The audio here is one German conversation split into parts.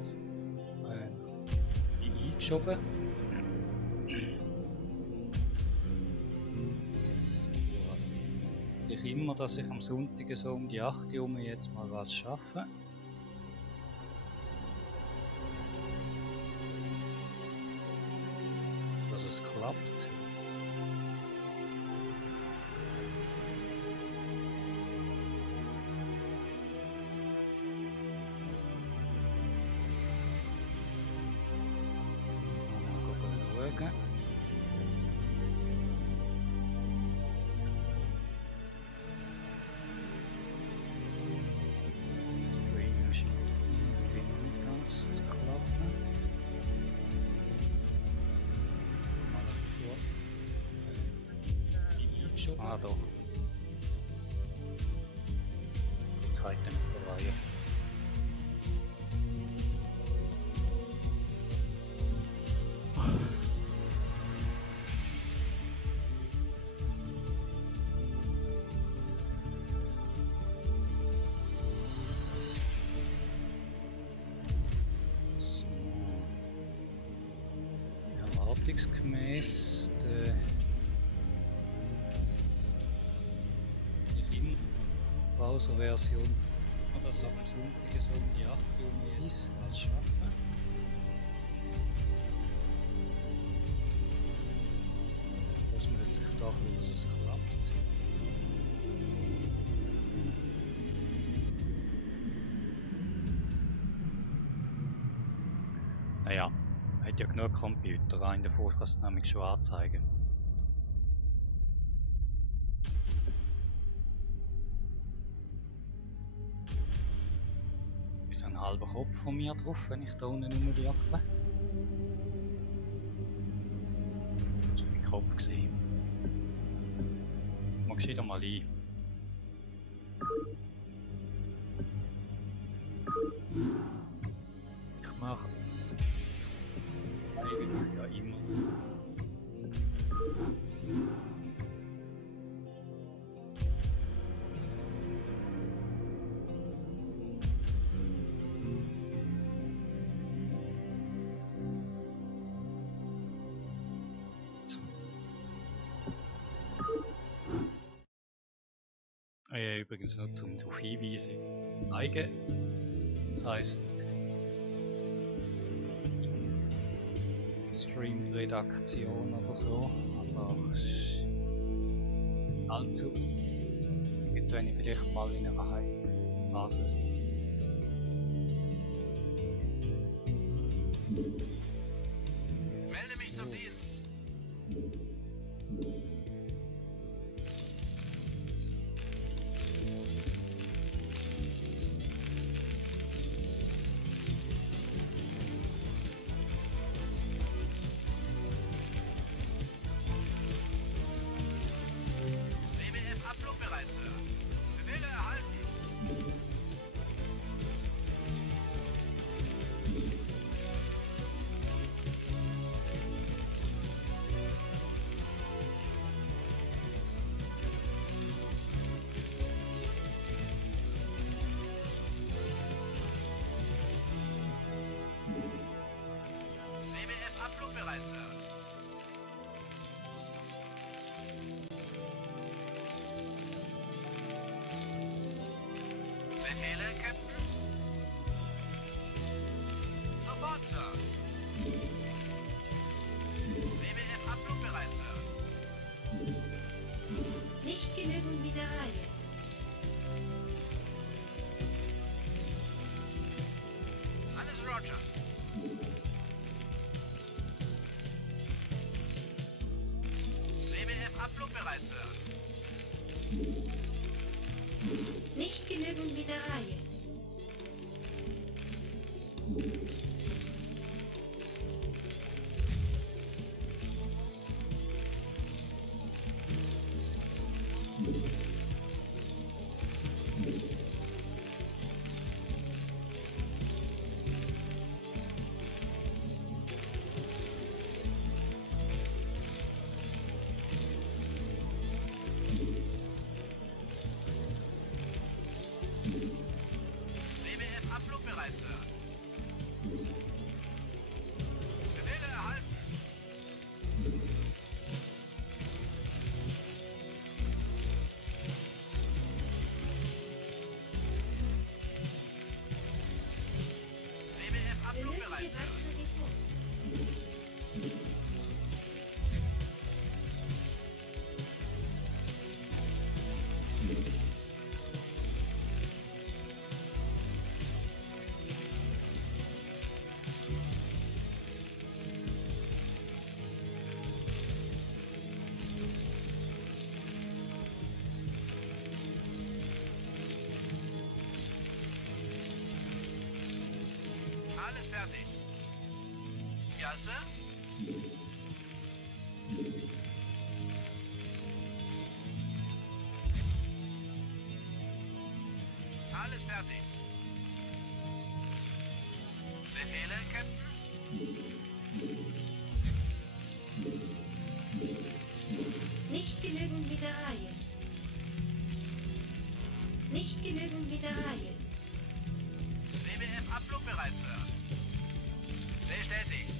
Transport eingeschoben. Ich immer, dass ich am Sonntag so um die 8 Uhr jetzt mal was schaffe. Dass es klappt. Mal schauen. Ah, doch. Heute mit der Reihe. So. Erwartungsgemäß Browser-Version, dass ab dem Sonntag so um die 8 Uhr ist, was schaffen. Dass man jetzt sich da, dass es klappt. Naja, hat ja genug Computer, einen davon kann es nämlich schon anzeigen. Ist ein halber Kopf von mir drauf, wenn ich da unten rumjackle. Das war mein Kopf gesehen. Mal gescheit mal ein. Ich mache eigentlich ja immer. Übrigens noch zum darauf hinweisen, Eigen, das heisst Stream-Redaktion oder so, also allzu wenn ich vielleicht mal in einer Heimphase sein. Melde mich zum Dienst! Befehle, Captain? Sofort, Sir. WWF abflugbereit, Sir. Nicht genügend Mineralien. Alles Roger. WWF abflugbereit, Sir. Nicht genügend Mineralien. Alles fertig. Ja, Sir? Alles fertig. Befehle, Captain? Nicht genügend Mineralien. Nicht genügend Mineralien. WBF-Abflugbereit, Sir. Bestätigt.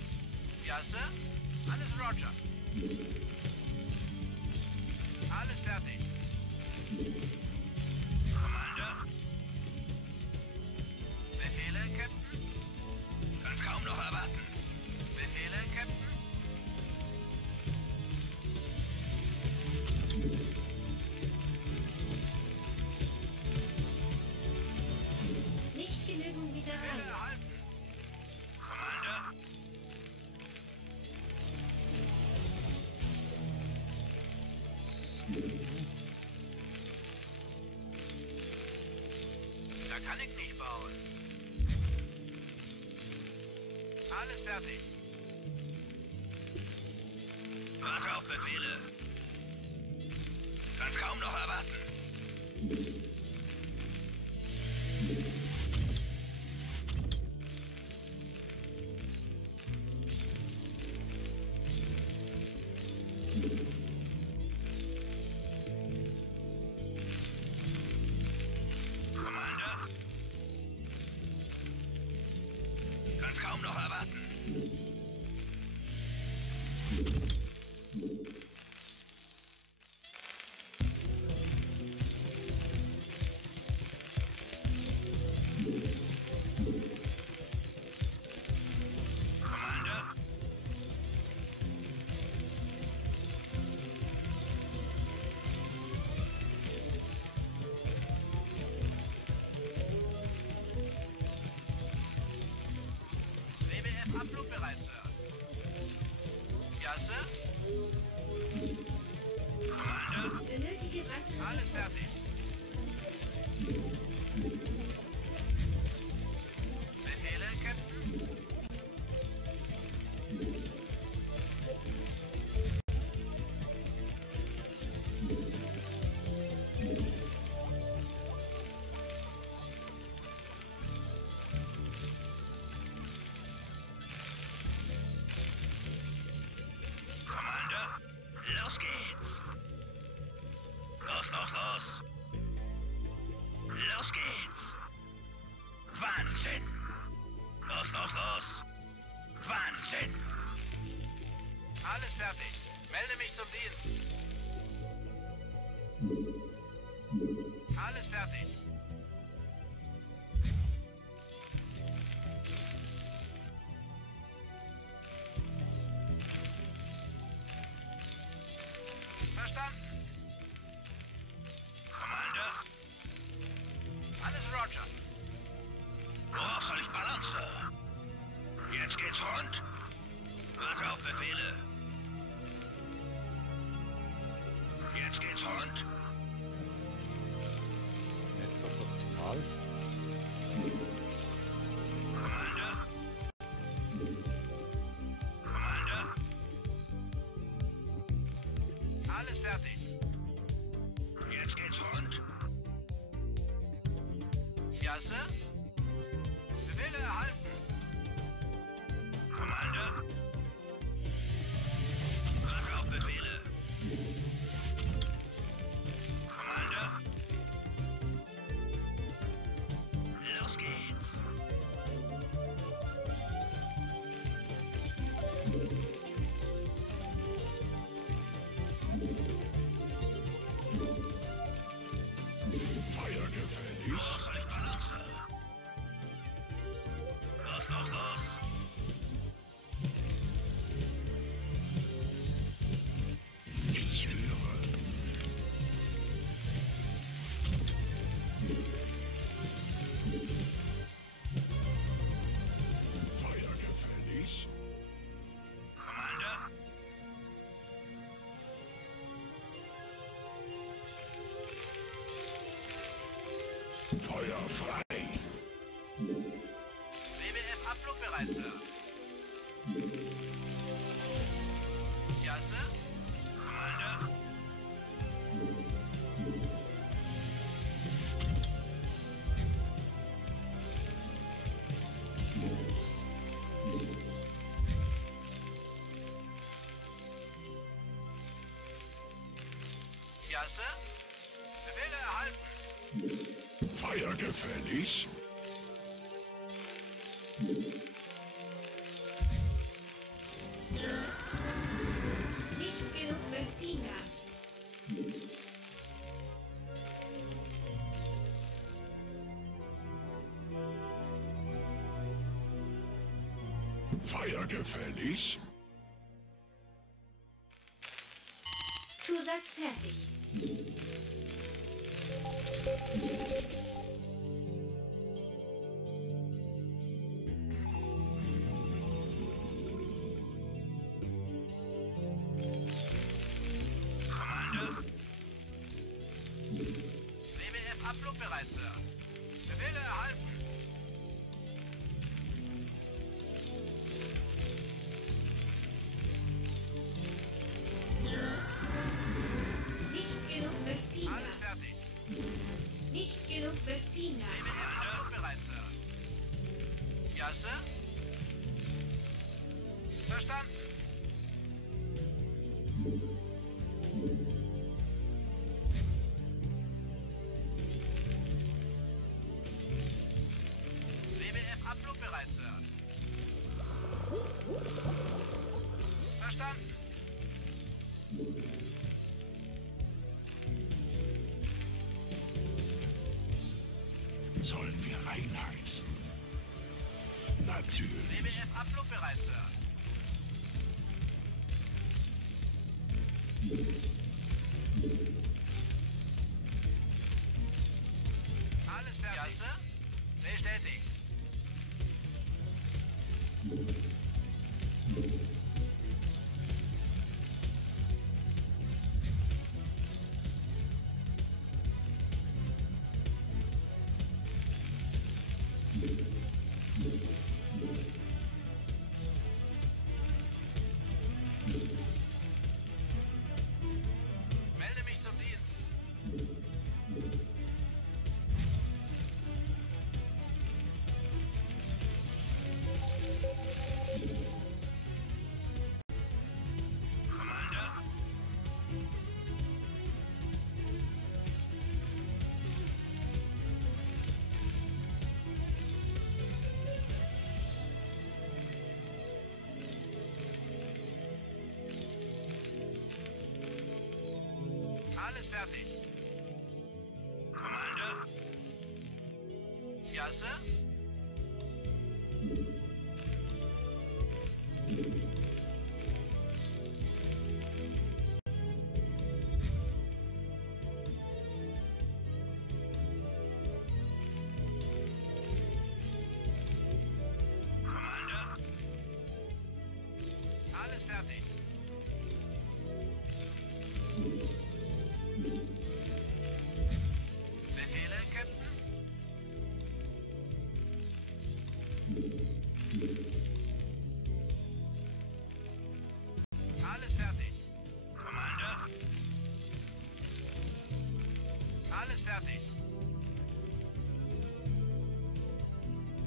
Ja, Sir? Alles Roger. Alles fertig. Commander? Befehle, Captain? Kann's kaum noch erwarten. Befehle, Captain? Nicht genügend Befehle Mineralien. erhalten. Commander? Da kann ich nicht bauen. Alles fertig. Warte auf Befehle. Kann's kaum noch erwarten. Commander? Kann's kaum noch erwarten. Commander? WBF-Abflugbereit, Sir. Ja, Sir? Commander? Benötige weitere Alles fertig. Befehle, Captain? Commander? Los geht's! Los, los, los! Los geht's! Wahnsinn! Los, los, los! Wahnsinn! Alles fertig. Melde mich zum Dienst. Alles fertig. Verstanden. Commander? Alles Roger. Worauf soll ich balancen? Jetzt geht's rund. Warte auf Befehle. Jetzt geht's rund. Nicht so sozial. Commander? Commander? Alles fertig. Jetzt geht's rund. Ja, Sir? Befehle erhalten. Commander? Warte auf Befehle. Commander? Los geht's. Los, soll ich balancen? Los, los, los. Ich höre. Feuergefällig. Commander? Feuer frei. WBF-Abflugbereit. bereit, Sir. Ja, Sir? Commander? Ja, Sir? Befehle erhalten. Feuer gefällig? Nicht genug Bespingas. Feuer gefällig? Zusatz fertig. Commander? WWF abflugbereit, Sir. Befehle erhalten. Nicht genug Alles Bespingas. fertig. Nicht genug Bespingas. WWF abflugbereit, Sir. Ja, Sir? Verstanden. WWF abflugbereit, Sir. Verstanden. Sollen wir einheizen? Natürlich. WWF abflugbereit, Sir. Alles fertig. Ja, Sir? Bestätigt. Melde mich zum Dienst. Commander? Alles fertig. Commander? Ja, Sir? Commander? Alles fertig. Befehle, Captain? Alles fertig. Commander? Alles fertig.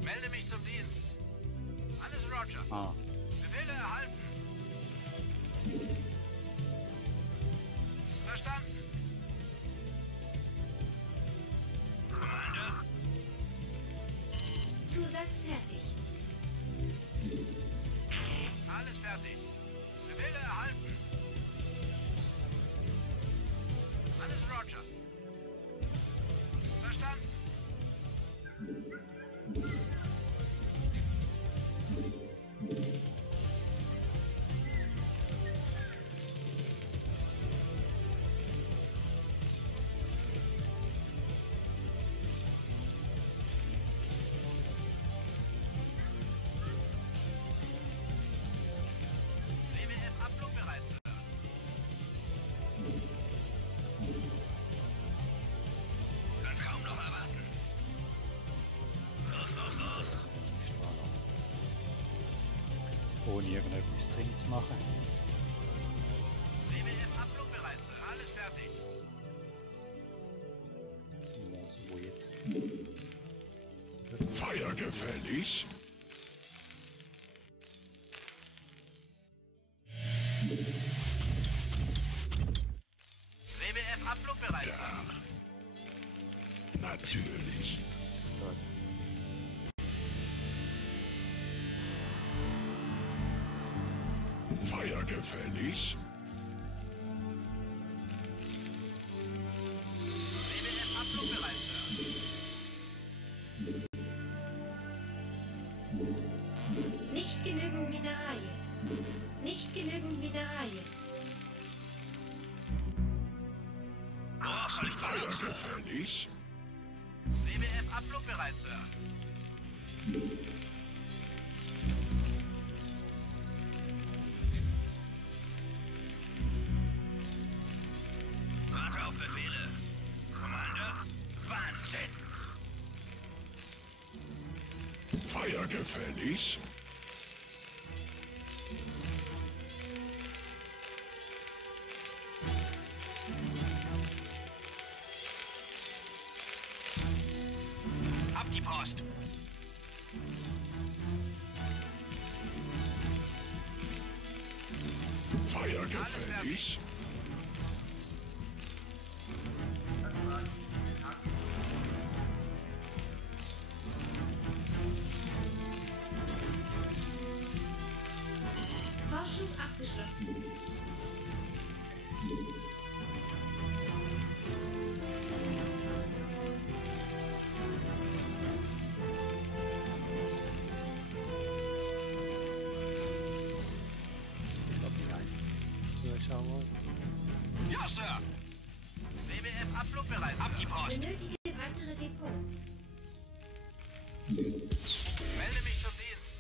Melde mich zum Dienst. Alles Roger. Ah, Befehle erhalten. Verstanden. Commander? Zusatz fertig. Alles fertig. Befehle erhalten. Alles Roger. Verstanden. WWF abflugbereit, Ohne irgendetwas drin zu machen. WWF abflugbereit, Sir. Alles fertig. So jetzt. Feuer gefällig. WWF abflugbereit, Sir. Ja. Natürlich. Da ist Feuer gefällig. WWF abflugbereit, Sir. Nicht genügend Mineralien. Nicht genügend Mineralien. Worauf soll ich Feuer warten, Sir? gefällig. WWF abflugbereit, Sir. Warte auf Befehle. Commander, Wahnsinn. Feuer gefällig. Ab die Post. Feuer gefällig. Forschung abgeschlossen. Zuschauer. Ja, Sir. WWF abflugbereit. Ab die Post. Benötige weitere Depots. Melde mich zum Dienst.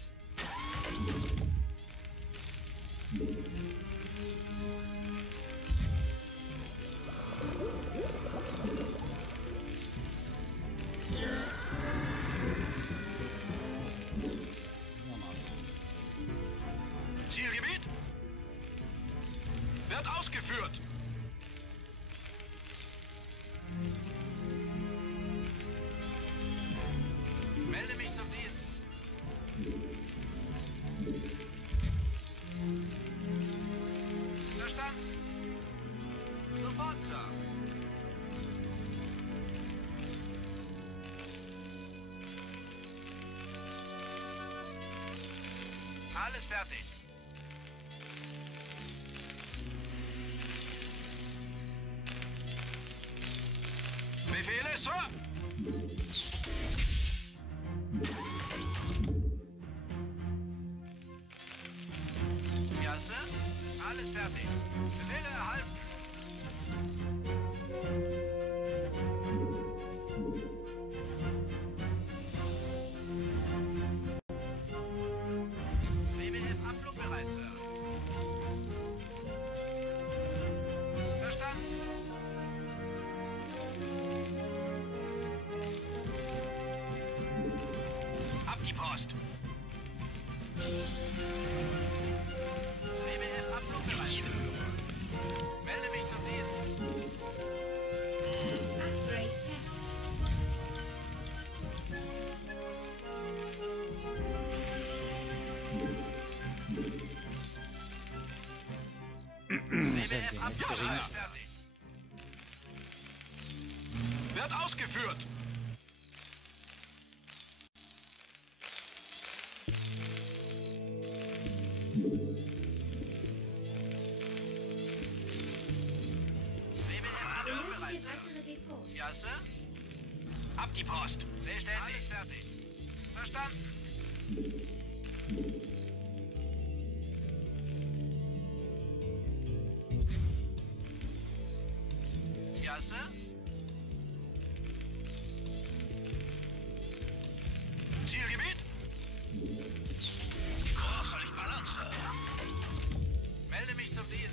Zielgebiet wird ausgeführt. Melde mich zum Dienst. Verstanden. Sofort, Sir. Alles fertig. Befehle, Sir. Ja, Sir. Alles fertig. Befehle erhalten. WWF abflugbereit, Sir. Verstanden. Ab die Post. WWF abflugbereit. Ich höre. Melde mich zum Dienst. Upgrade fertig. WWF nicht abflugbereit. gering. Fertig. Wird ausgeführt. WWF abflugbereit. Benötige weitere Depots. Ja, Sir? Ab die Post. Beständig. Alles fertig. Verstanden. Ja, Sir? Zielgebiet? Worauf soll ich ballern, Sir? Melde mich zum Dienst.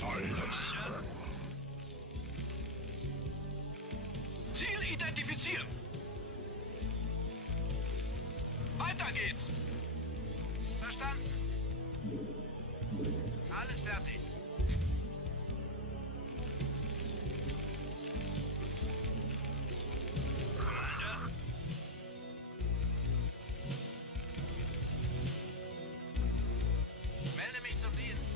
Volles Rohr. Ziel identifizieren. Weiter geht's. Verstanden. Alles fertig. Commander. Melde mich zum Dienst.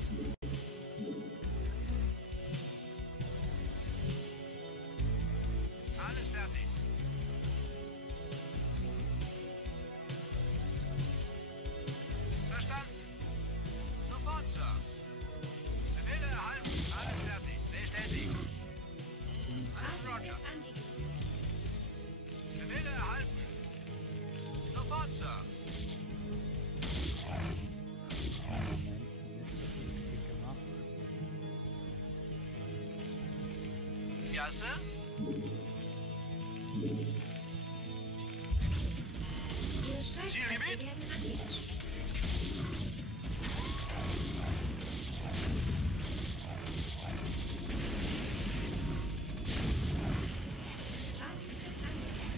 Alles fertig. Verstanden. Sofort, Sir. Befehle erhalten. Alles fertig. Bestätigt. Alles Basis Roger. wird angegeben. Befehle erhalten. Sofort, Sir. Moment, nicht so viel gemacht. Ja, Sir? Ihre Streitkräfte Zielgebiet? werden angegeben. Basis wird angegeben.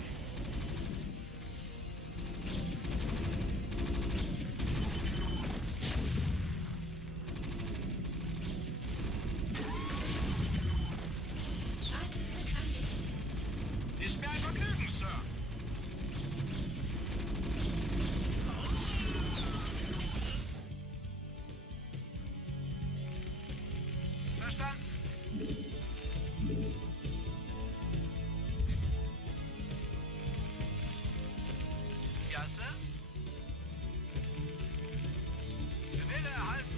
Basis wird angegeben. Ist mir ein Vergnügen, Sir. Verstanden. Ja, Sir? Befehle erhalten.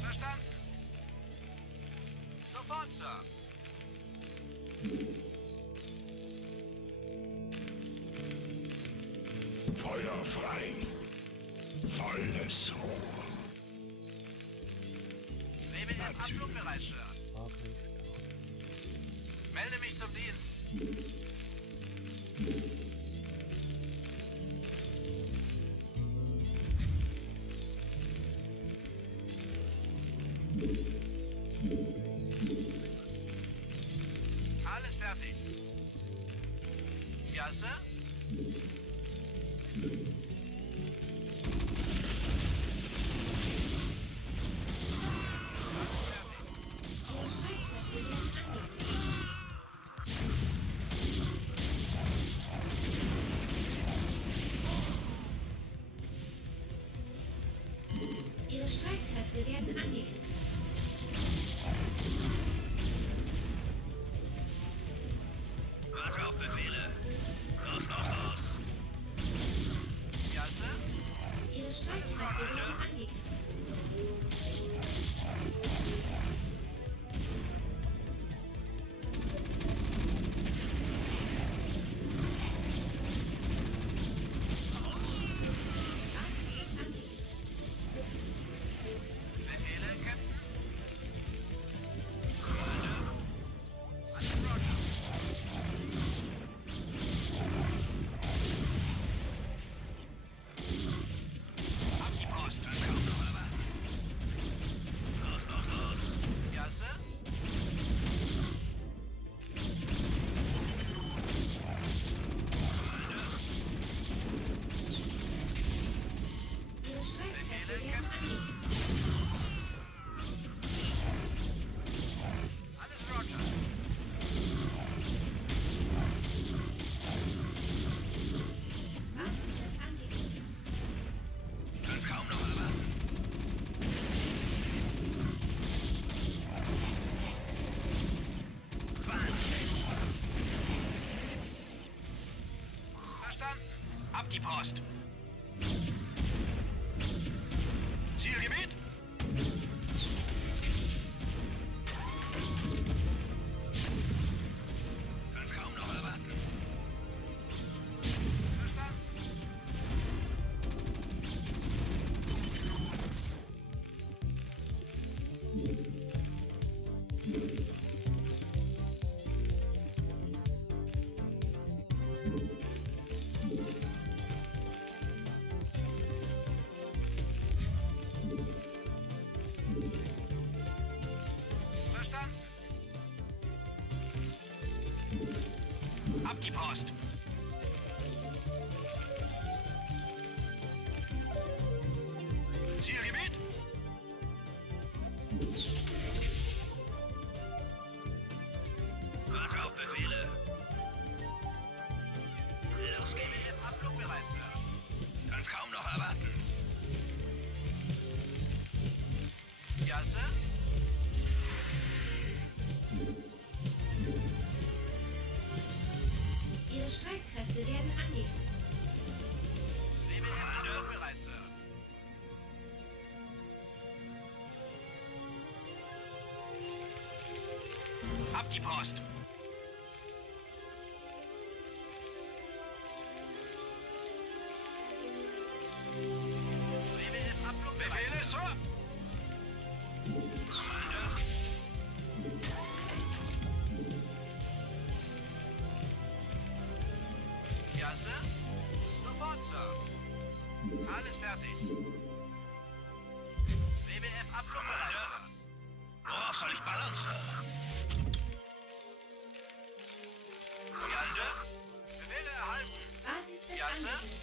Verstanden. Sofort, Sir. Feuer frei. Volles Rohr. Nehme ich im Abflugbereich, Sir. Fraglich. Melde mich zum Dienst. Alles fertig. Ja, Sir? Alles fertig. Ihre Streitkräfte werden angegeben. Ihre Streitkräfte werden angegeben. Warte auf Befehle. Los, los, los. Ja, Sir? Ihre Streitkräfte werden angegeben. Basis wird angegeben. Befehle, Captain? Commander? Alles Roger. Ab die Post, dann kaum noch erwarten. Los, los, los. Ja, Sir? Commander? Ihre Streitkräfte Befehle, werden Captain? angegeben. Alles Roger. Basis wird angegeben. Kann's kaum noch erwarten. Wahnsinn. Verstanden. Ab die Post. Zielgebiet? Kann's kaum noch erwarten. Verstanden. Ab die Post! Zielgebiet! Warte auf Befehle! Los geht's! Abflug bereit, Sir. Kann's kaum noch erwarten. Ja, Sir? Ihre Streitkräfte werden angegriffen. WBF Abflug bereit, Sir. Ab die Post! WBF Abflug bereit. Befehle, Sir! Commander! Ja, Sir? Sofort, Sir. Alles fertig. WBF Abflug bereit, Sir. Worauf soll ich ballern, Sir? Ja, Sir? Befehle erhalten. Basis wird Ja, Sir? angegriffen.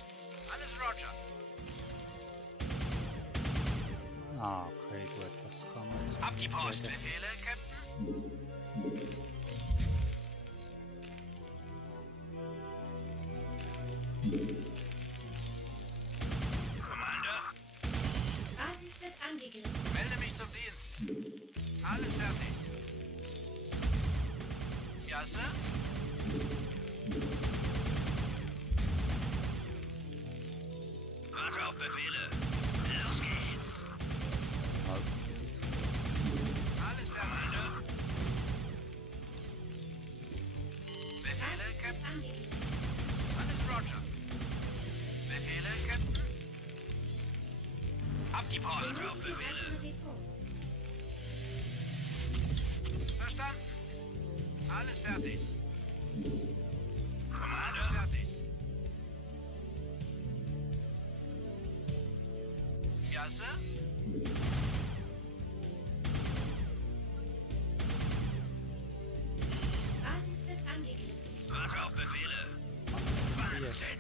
Alles Roger. Ah, okay, gut, das kann man jetzt Ab die Post. wieder- Befehle, Captain. Commander, Basis wird angegriffen. melde mich zum Dienst. Alles fertig. Ja, Sir? Warte auf Befehle. Los geht's. Halt, die sind Alles fertig. Commander. Befehle, Basis wird Captain. angegriffen. Alles Roger. Befehle, Captain. Ab die Post. Auf Benötige Befehle. weitere Depots. Verstanden. Alles fertig. Commander. Fertig. Ja, Sir? Basis wird angegriffen. Warte auf Befehle. Wahnsinn.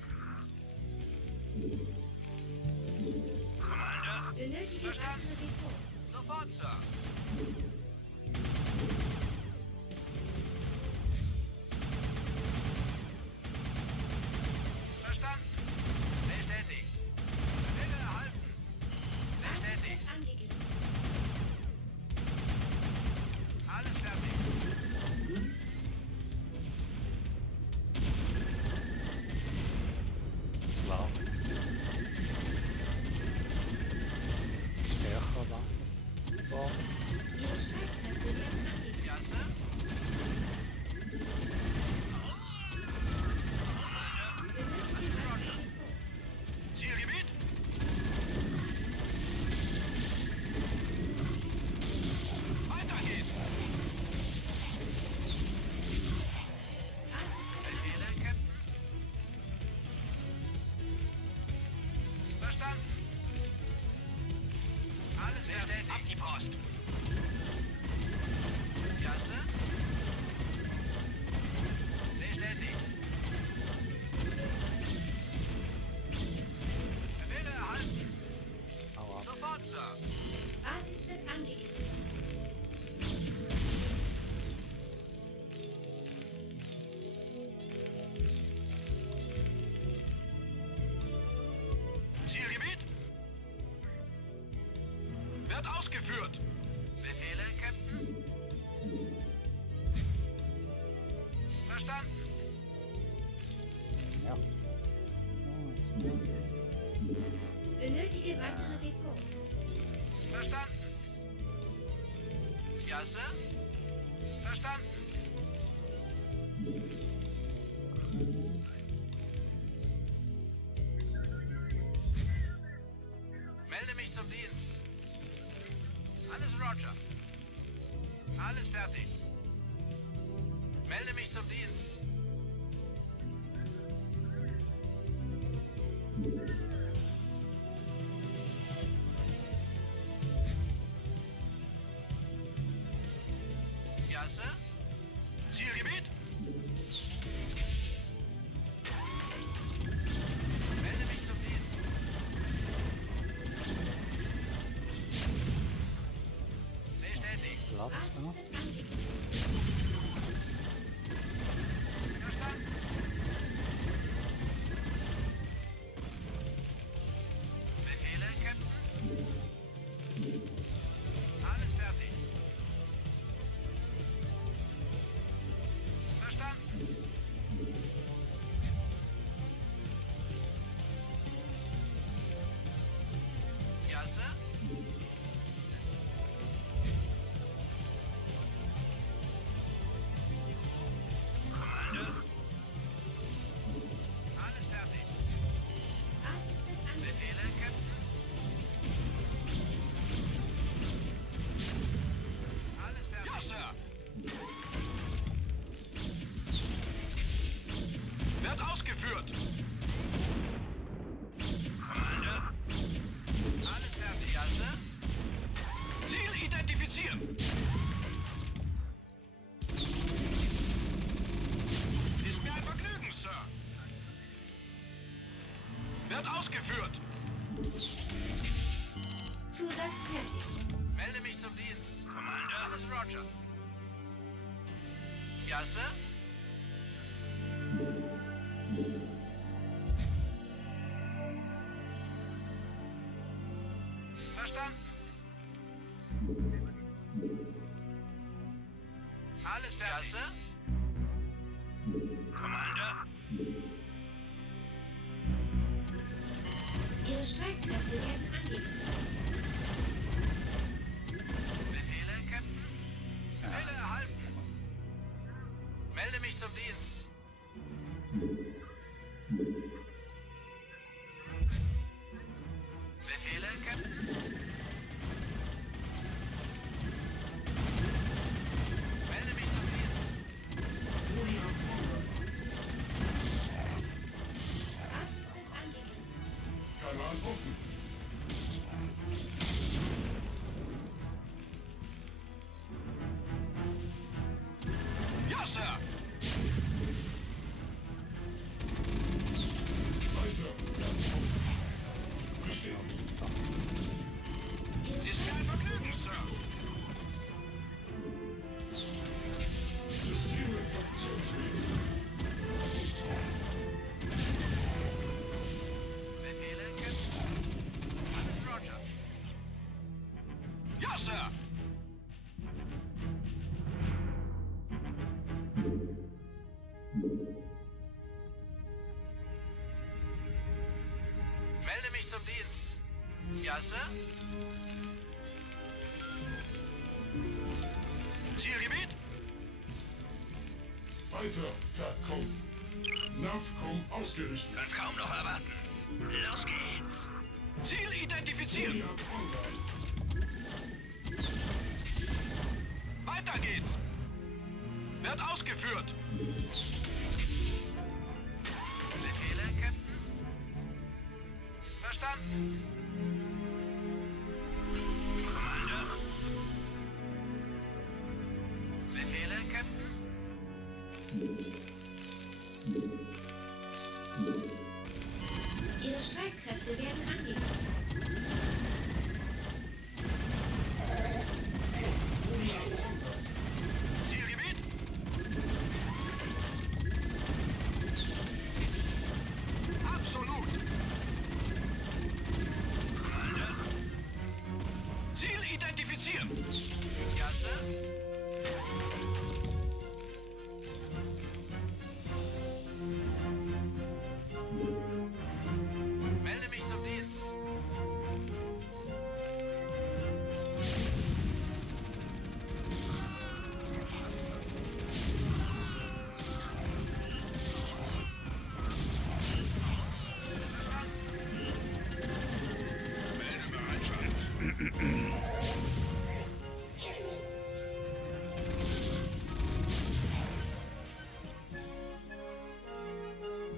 Commander. Benötige Verstanden. weitere Depots. Sofort, Sir. Verstanden. Bestätigt. Befehle erhalten. Basis Bestätigt. wird angegriffen. Alles fertig. Slav. Stärker Waffen. Boah, Ihre Streitkräfte werden angegriffen. Ja, Sir? Benötige weitere Depots. Zielgebiet? Weiter geht's! Basis wird Befehle, Captain? Verstanden. Alles fertig. Ab die Post. Ja, Sir? Bestätigt. Befehle erhalten. hau ab. Sofort, Sir. Basis wird angegriffen. Zielgebiet? Wird ausgeführt. Befehle, Captain? Verstanden. Ja. So, jetzt. Benötige weitere Depots. Verstanden. Ja, Sir? Verstanden. Melde mich zum Dienst. Alles Roger. Alles fertig. Melde mich zum Dienst. Ja, Sir? Zielgebiet? Assistent angegeben. Verstanden. Befehle, Captain? Alles fertig. Verstanden. Ja, Sir? Commander? Alles fertig. Assistent angegeben. Befehle, Captain? Alles fertig. Ja, Sir. Wird ausgeführt. Commander? Alles fertig, ja, Sir? Ziel identifizieren. Ist mir ein Vergnügen, Sir. Wird ausgeführt. Zusatz fertig. Melde mich zum Dienst. Commander? Alles Roger. Ja, Sir? Verstanden. Alles fertig. Ja, Sir? Commander? Ihre Streitkräfte werden angegriffen. Befehle, Captain? Befehle erhalten. Melde mich zum Dienst. Befehle, Captain? Melde mich zum Dienst. Assistent angegeben. Kanal offen. Ja, Sir. Weiter. Bestätigt. Ihre Ist mir ein Vergnügen, Sir. Systeme funktionsfähig. Befehle, Captain? Alles Roger. Ja, Sir. Melde mich zum Dienst. Ja, Sir? Zielgebiet? Weiter. Verkom. Navcom ausgerichtet. Kann's kaum noch erwarten. Los geht's. Ziel identifizieren. Goliath online. Weiter geht's. Wird ausgeführt. Befehle, Captain? Verstanden. Commander? Befehle, Captain? Ihre Streitkräfte werden angegriffen. Zielgebiet? Absolut. Commander? Ziel identifizieren. Ja, Sir? Melde mich zum Dienst.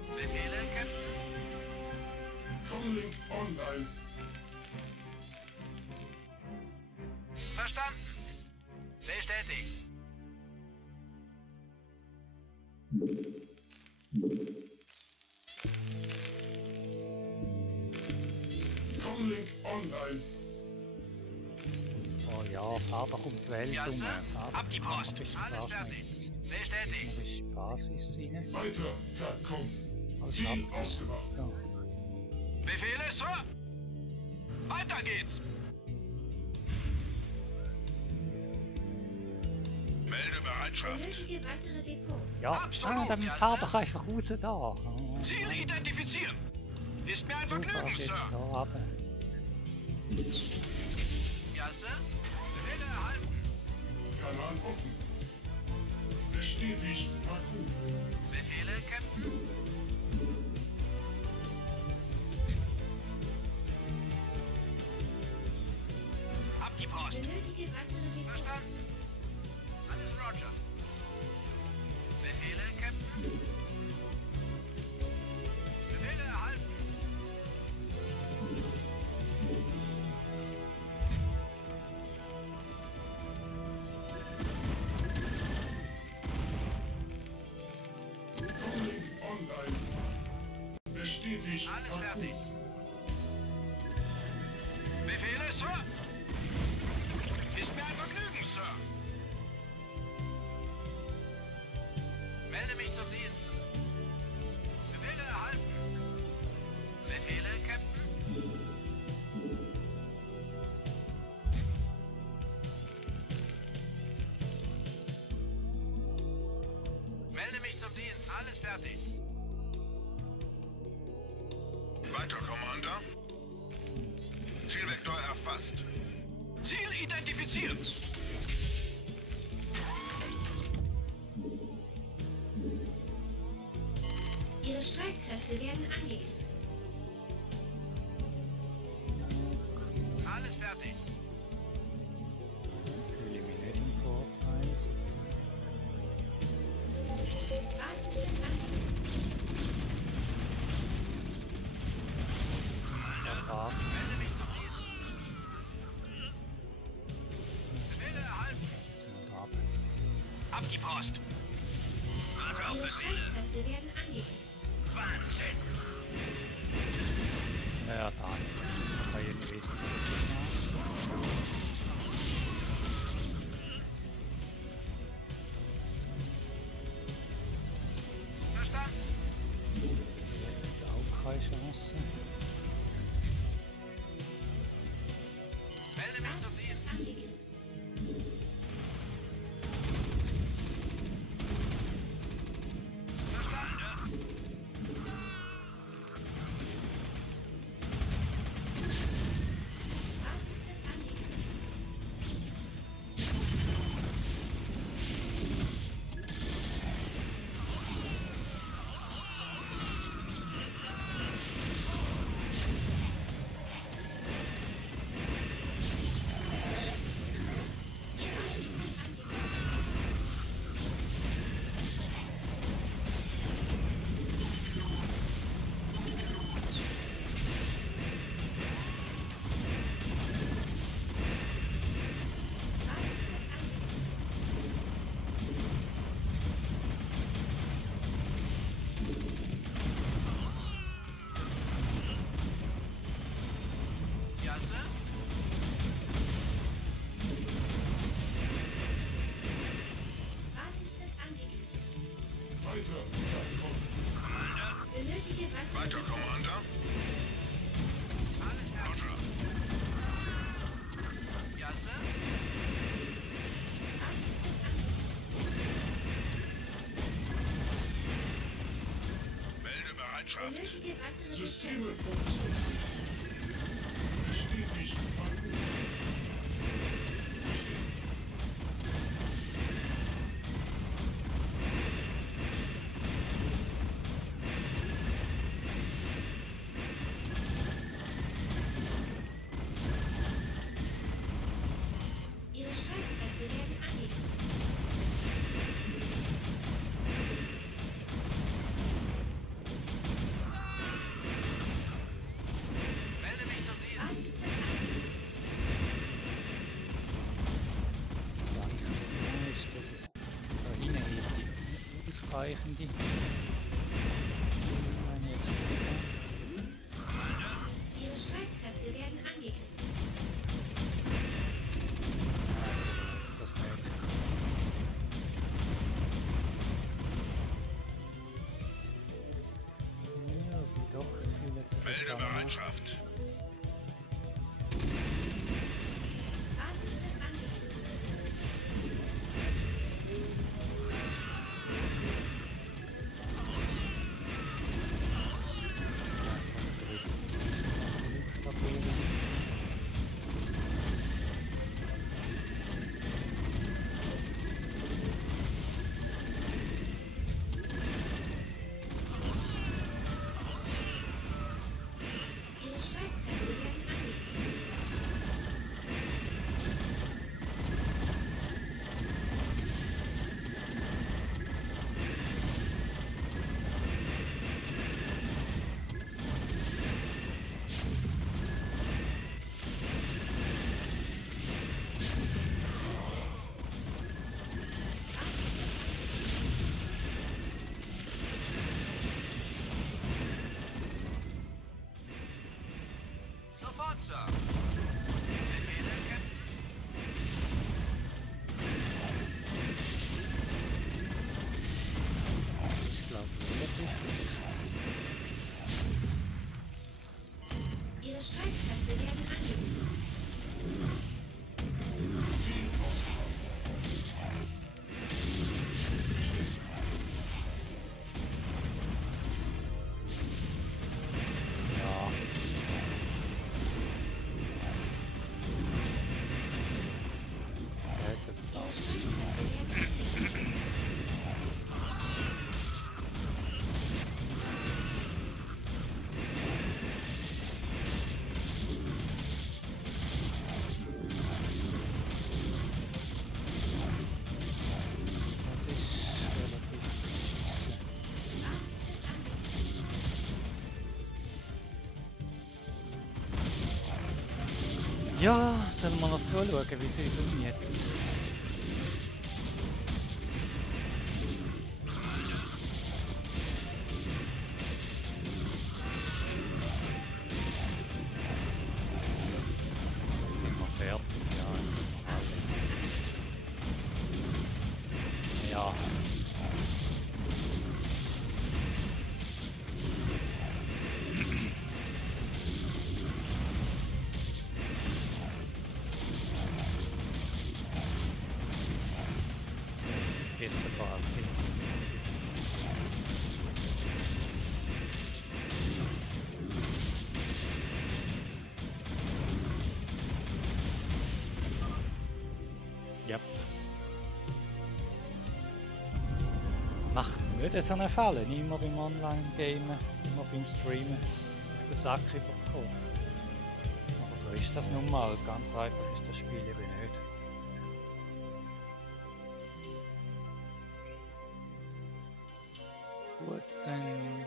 Befehle, Captain? Comlink online. Verstanden. Bestätigt. Comlink online. Oh ja. einfach um die Welt Ja, herum. Sir. Aber Ab die Post. ist Alles wahrscheinlich fertig. Bestätigt. gegnerische Basis rein. Weiter, Verkomm. Als Ziel Abkürzung. ausgemacht. So. Befehle, Sir. Weiter geht's. Meldebereitschaft. Benötige weitere Depots. Ja, Absolut, dann ja, fahr doch einfach raus da. Oh, Ziel identifizieren. Ist mir ein du Vergnügen, fährst jetzt Sir. da runter. Ja, Sir. Befehle erhalten. Kanal offen. Bestätigt, Akku. Befehle, Captain. Ab die Post. Benötige weitere Depots. Verstanden. Alles Roger. Befehle, Captain. Befehle erhalten. Comlink online. Bestätigt, Alles Akku. fertig. Befehle, Sir. Ist mir ein Vergnügen, Sir. Melde mich zum Dienst. Befehle erhalten. Befehle, Captain. Melde mich zum Dienst. Alles fertig. Weiter, Commander. Zielvektor erfasst. Ziel identifiziert. Ihre Streitkräfte werden angegriffen. Alles fertig. Fühle mich nicht im Vorteil. Basis wird angegriffen. Ja, Melde mich zum Dienst. Befehle erhalten. da. Ab die Post. Warte auf Ihre Befehle. Streitkräfte werden angegriffen. Wahnsinn. Ja, dann kann ich einen wesentlichen Maß. Verstanden. Auch keine Chance. Melde mich zum Dienst. Angegriffen. Verstanden. Basis wird angegriffen. Basis wird angegriffen. Ja, Sir. Basis wird angegriffen. Weiter, Verkomm. Benötige weitere Weiter, Depots. Commander. Alles fertig. Roger. Ja, Sir. Basis wird angegriffen. Meldebereitschaft. Benötige weitere Depots. Systeme funktionsfähig. Bestätigt, Akku. Bestätigt. Ihre Streitkräfte werden angegriffen. Melde mich zum Dienst. Basis wird angegriffen. Das Einfache ist, dass es da hinten die ausreichende. Wenn jetzt Ihre Streitkräfte werden angegriffen. Melde Bereitschaft. Basissystem angelegt. Ihre Streitkräfte werden angegriffen. Sofort, Sir. Befehle, Captain. Ich glaube relativ. Ihre Streitkräfte werden angegriffen. Ziel ausgeführt. Ja. Hätte Ihre das. Streitkräfte werden angegriffen. Das ist relativ scheiße. Basissystem angelegt. Ja, sollen wir noch zuschauen, wie sie es umgeht? Jetzt sind wir fertig, ja. Jetzt sind wir fertig. Ja. Besser quasi. Ja. Macht nicht so einen Fehler, immer beim Online-Gamen, immer beim Streamen auf den Sack überzukommen. Aber so ist das nun mal, ganz einfach ist das Spiel eben nicht. Gut, dann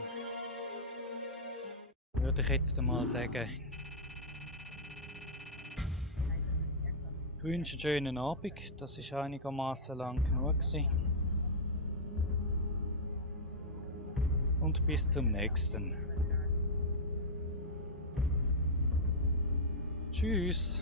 würde ich jetzt mal sagen, ich wünsche einen schönen Abend, das ist einigermaßen lang genug gewesen. Und bis zum nächsten. Tschüss.